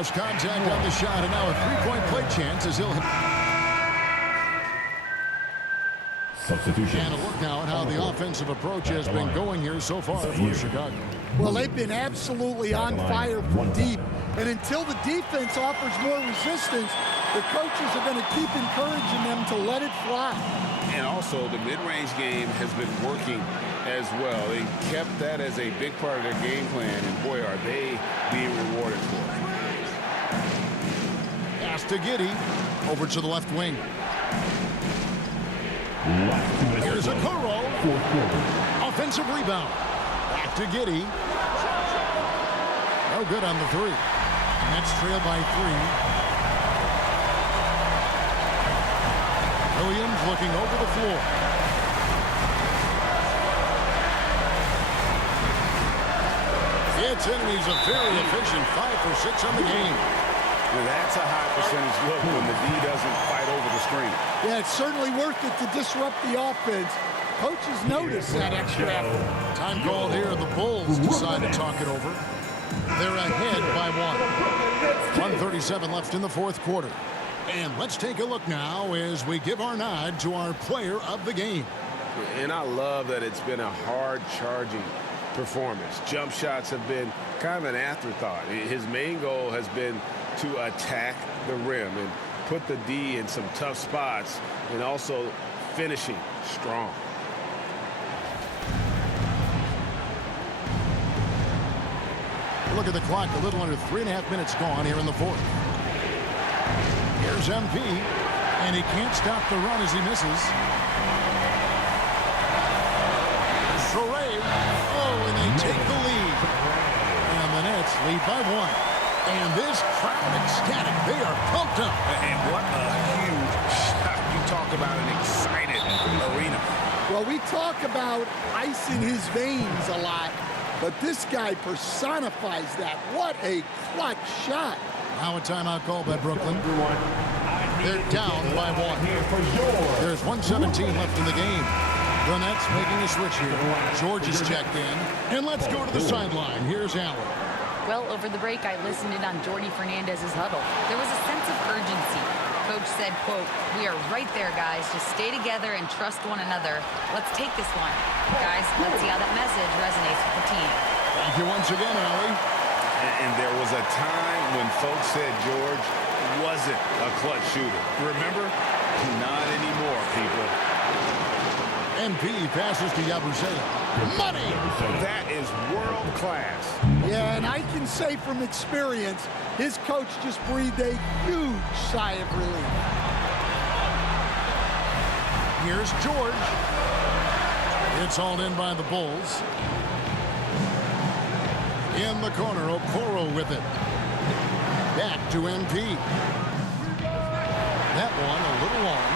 Harsh contact on the shot, and now a three-point play chance as he'll hit. Substitution. And a look now at how the offensive approach has been going here so far for Chicago. Well, they've been absolutely on fire from deep. And until the defense offers more resistance, the coaches are going to keep encouraging them to let it fly. And also, the mid-range game has been working as well. They kept that as a big part of their game plan, and boy, are they being rewarded for it. Pass to Giddey. Over to the left wing. Here's a Okoro. Offensive rebound. Back to Giddey. No good on the three. Nets trail by 3. Williams looking over the floor. It's in, and he's a very efficient 5 for 6 on the game. Well, that's a high percentage look when the D doesn't fight over the screen. Yeah, it's certainly worth it to disrupt the offense. Coaches notice that extra effort. Time called here. The Bulls decide to talk it over. They're ahead by 1. 1:37 left in the fourth quarter. And let's take a look now as we give our nod to our player of the game. And I love that it's been a hard-charging performance. Jump shots have been kind of an afterthought. His main goal has been to attack the rim and put the D in some tough spots, and also finishing strong. Look at the clock, a little under 3.5 minutes gone here in the fourth. Here's MP, and he can't stop the run as he misses. Soray, and they take the lead. And the Nets lead by 1. And this crowd ecstatic. They are pumped up. And what a huge shot. You talk about an excited arena. Well, we talk about ice in his veins a lot, but this guy personifies that. What a clutch shot. Now a timeout call by Brooklyn. They're down by 1. There's 1:17 left in the game. The Nets making a switch here. George is checked in. And let's go to the sideline. Here's Allen. Well, over the break, I listened in on Jordi Fernandez's huddle. There was a sense of urgency. Coach said, quote, "We are right there, guys. Just stay together and trust one another. Let's take this one. Guys, let's see how that message resonates with the team." Thank you once again, Allie. And there was a time when folks said George wasn't a clutch shooter. Remember? Not anymore, people. MP passes to Yabusele. Money! That is world class. Yeah, and I can say from experience, his coach just breathed a huge sigh of relief. Here's George. It's hauled in by the Bulls. In the corner, Okoro with it. Back to MP. That one a little long.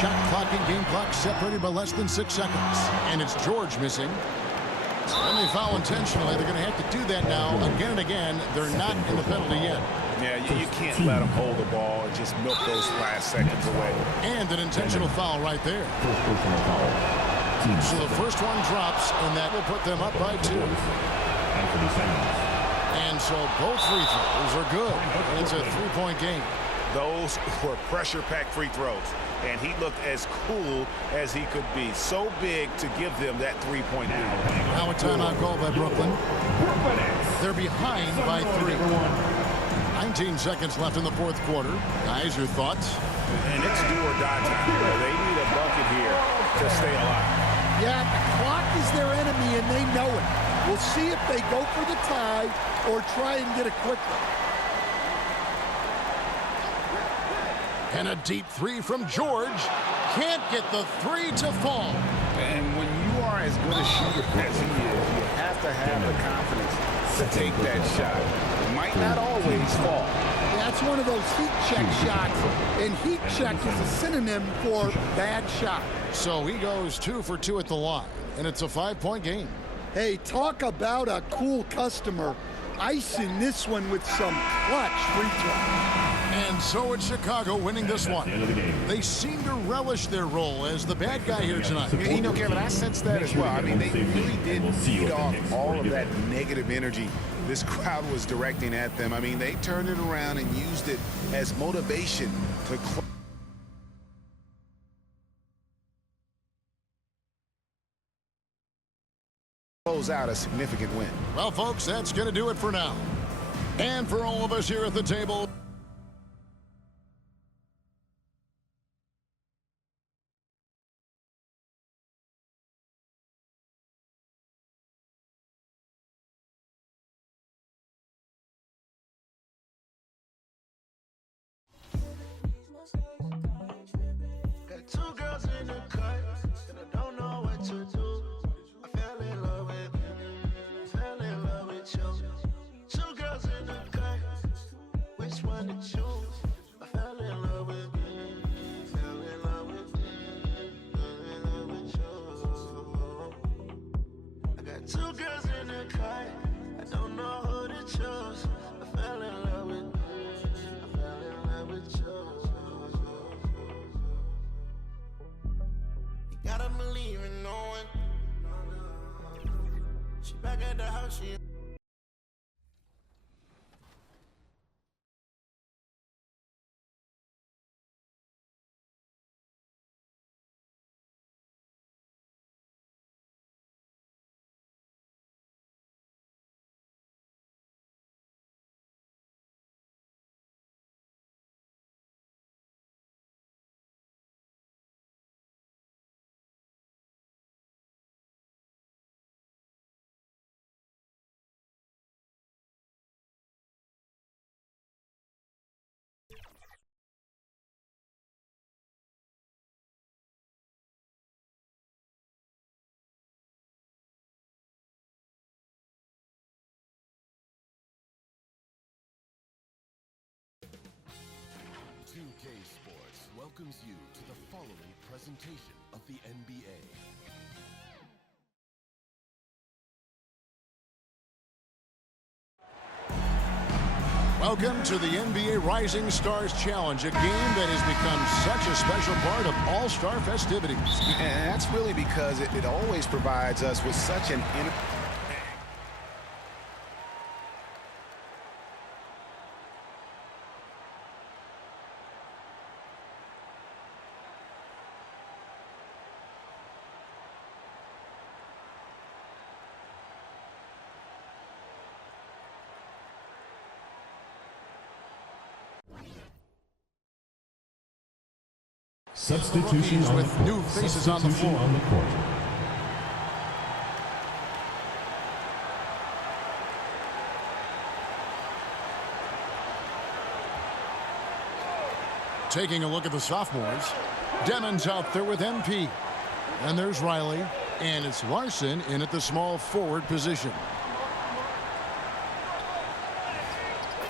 Shot clock and game clock separated by less than 6 seconds. And it's George missing. When they foul intentionally, they're going to have to do that now again and again. They're not in the penalty yet. Yeah, you can't let them hold the ball and just milk those last seconds away. And an intentional foul right there. So the first one drops, and that will put them up by 2. And so both free throws are good. And it's a 3-point game. Those were pressure-packed free throws, and he looked as cool as he could be. So big to give them that 3-point lead. Now a timeout call by Brooklyn. They're behind by 3. 19 seconds left in the fourth quarter. Guys, your thoughts? And it's do or die time. They need a bucket here to stay alive. Yeah, the clock is their enemy, and they know it. We'll see if they go for the tie or try and get a quick one. And a deep 3 from George. Can't get the 3 to fall. And when you are as good a shooter as he is, you have to have the confidence to take that shot. It might not always fall. That's one of those heat check shots, and heat check is a synonym for bad shot. So he goes 2 for 2 at the line, and it's a 5-point game. Hey, talk about a cool customer. icing this one with some clutch free throw. And so it's Chicago winning this one. the end of the game. They seem to relish their role as the bad guy here tonight. You know, Kevin, I sense that as well. I mean, they really did feed off all of that negative energy this crowd was directing at them. I mean, they turned it around and used it as motivation to close out a significant win. Well, folks, that's going to do it for now. And for all of us here at the table, Got two girls in the cut, and I don't know what to do. I fell in love with you. Two girls in the cut, which one to choose? I fell in love with you. Fell in love with you. I got two girls in the cut, I don't know who to choose. I fell in love with you. I fell in love with you. Gotta believe in knowing. She back at the house, she Sports welcomes you to the following presentation of the NBA. welcome to the NBA Rising Stars Challenge, a game that has become such a special part of all-star festivities. And that's really because it always provides us with such an Substitution on the with court. new faces on the Substitution floor. on the court. Taking a look at the sophomores, Demon's out there with MP. And there's Riley, and it's Larson in at the small forward position.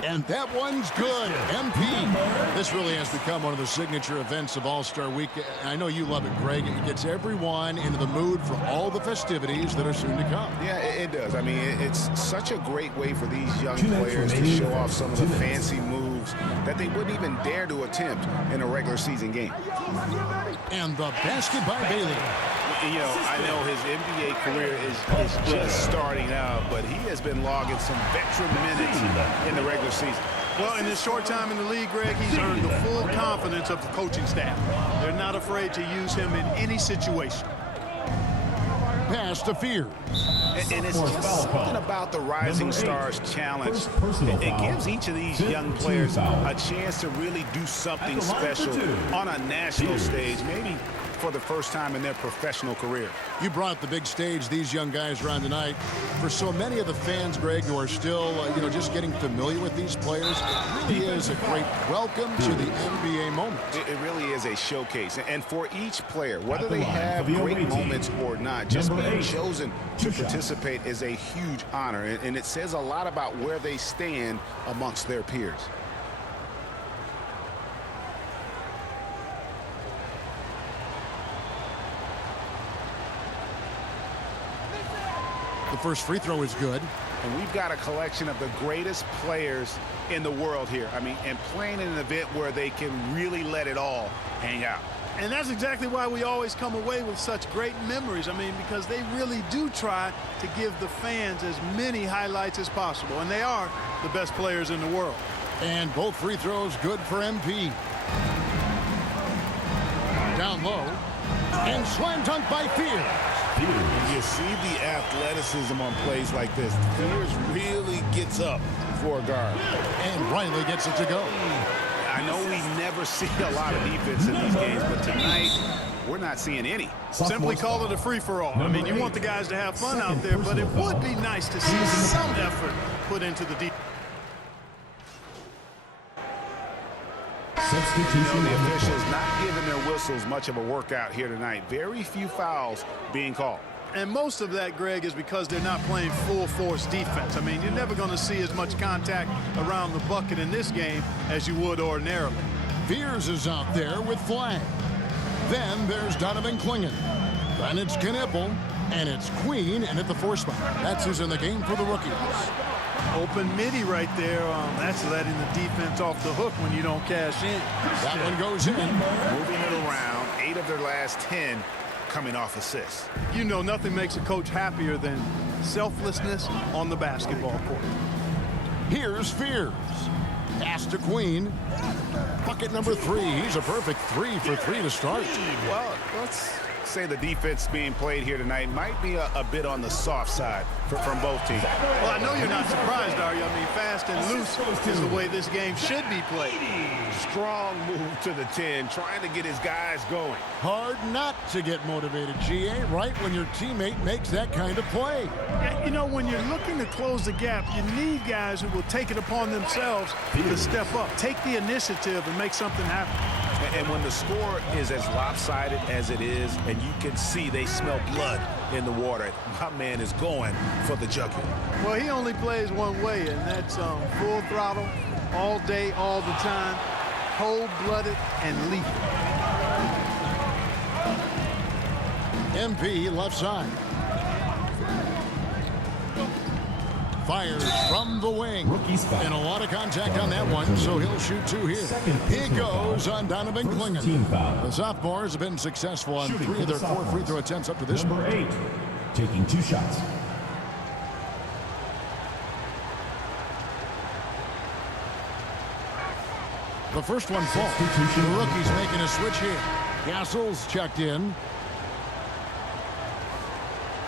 And that one's good. MP. This really has become one of the signature events of All-Star Week. I know you love it, Greg. It gets everyone into the mood for all the festivities that are soon to come. Yeah, it does. I mean, it's such a great way for these young players to show off some of the fancy moves that they wouldn't even dare to attempt in a regular season game. And the basket by Bailey. You know, I know his NBA career is just starting out, but he has been logging some veteran minutes in the regular season. Well, in his short time in the league, Greg, he's earned the full confidence of the coaching staff. They're not afraid to use him in any situation. Pass to Fears. And it's just something about the Rising Stars Challenge. It gives each of these young players a chance to really do something special on a national stage, maybe for the first time in their professional career. You brought the big stage these young guys are on tonight. For so many of the fans, Greg, who are still, just getting familiar with these players, it really is a great welcome to the NBA moment. It really is a showcase. And for each player, whether they have great moments or not, just being chosen to participate is a huge honor. And it says a lot about where they stand amongst their peers. The first free throw is good. And we've got a collection of the greatest players in the world here. I mean, and playing in an event where they can really let it all hang out. And that's exactly why we always come away with such great memories. I mean, because they really do try to give the fans as many highlights as possible. And they are the best players in the world. And both free throws good for MP. Down low. And slam dunk by Fears. You see the athleticism on plays like this. Fears really gets up for a guard. And Riley gets it to go. I know we never see a lot of defense in these games, but tonight we're not seeing any. Simply call it a free-for-all. I mean, you want the guys to have fun out there, but it would be nice to see some effort put into the defense. You know, the officials not giving their whistles much of a workout here tonight. Very few fouls being called. And most of that, Greg, is because they're not playing full-force defense. I mean, you're never going to see as much contact around the bucket in this game as you would ordinarily. Fears is out there with flag. Then there's Donovan Clingan. Then it's Knipple. And it's Queen and at the 4 spot. That's who's in the game for the rookies. Open midi right there. That's letting the defense off the hook when you don't cash in. That one goes in. Moving it around. 8 of their last 10 coming off assists. You know, nothing makes a coach happier than selflessness on the basketball court. Here's Fears. Pass to Queen. Bucket number 3. He's a perfect 3 for 3 to start. Well, let's say the defense being played here tonight might be a bit on the soft side from both teams. Well, I know you're not surprised, are you? I mean, fast and loose is the way this game should be played. Strong move to the 10, trying to get his guys going. Hard not to get motivated, GA, right when your teammate makes that kind of play. Yeah, you know, when you're looking to close the gap, you need guys who will take it upon themselves to step up, take the initiative, and make something happen. And when the score is as lopsided as it is, and you can see they smell blood in the water, my man is going for the jugular. Well, he only plays one way, and that's full throttle, all day, all the time, cold-blooded and lethal. MP left side. Fires from the wing. And a lot of contact on that one, so he'll shoot 2 here. He goes on Donovan Clingan. The sophomores have been successful on 3 of their 4 free throw attempts up to this point. Number 8, taking 2 shots. The first one falls. The rookie's making a switch here. Castles checked in.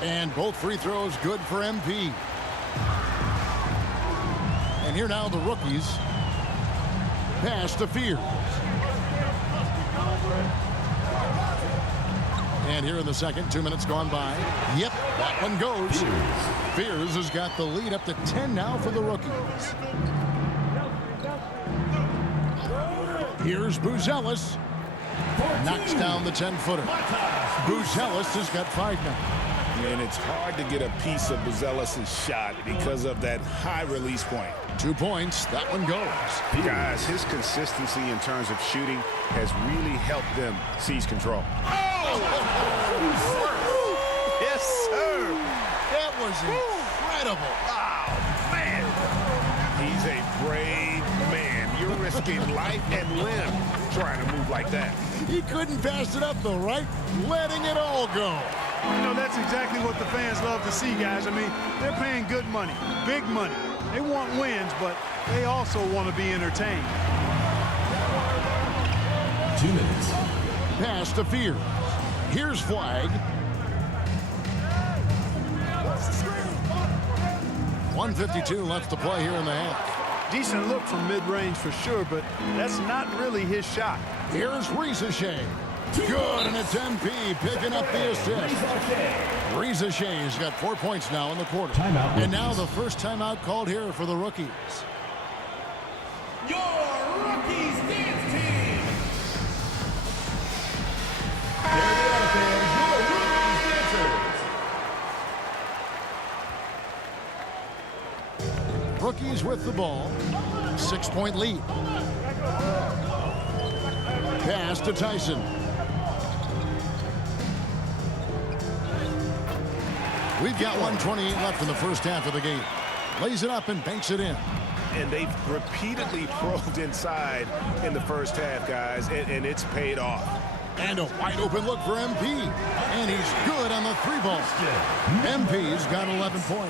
And both free throws good for MP. And here now the rookies. Pass to Fears. And here in the second, 2 minutes gone by. Yep, that one goes. Fears has got the lead up to 10 now for the rookies. Here's Buzelis. Knocks down the 10-footer. Buzelis has got 5 now. And it's hard to get a piece of Buzelis' shot because of that high release point. 2 points. That one goes. Guys, his consistency in terms of shooting has really helped them seize control. Yes, sir. That was incredible. Oh, man. He's a brave man. You're risking life and limb trying to move like that. He couldn't pass it up, though, right? Letting it all go. You know, that's exactly what the fans love to see, guys. I mean, they're paying good money, big money. They want wins, but they also want to be entertained. 2 minutes. Pass to Fears. Here's flag. 1:52 left to play here in the half. Decent look from mid-range for sure, but that's not really his shot. Here's Rizachet. Good, and it's MP picking up the assist. Rizachet's got 4 points now in the quarter. Timeout, and now the first timeout called here for the rookies. Your rookies dance team. There they are, fans. Your rookies dancers. Rookies with the ball. 6-point lead. Pass to Tyson. We've got 1:28 left in the first half of the game. Lays it up and banks it in. And they've repeatedly probed inside in the first half, guys, and it's paid off. And a wide open look for MP. And he's good on the 3 ball. MP's got 11 points.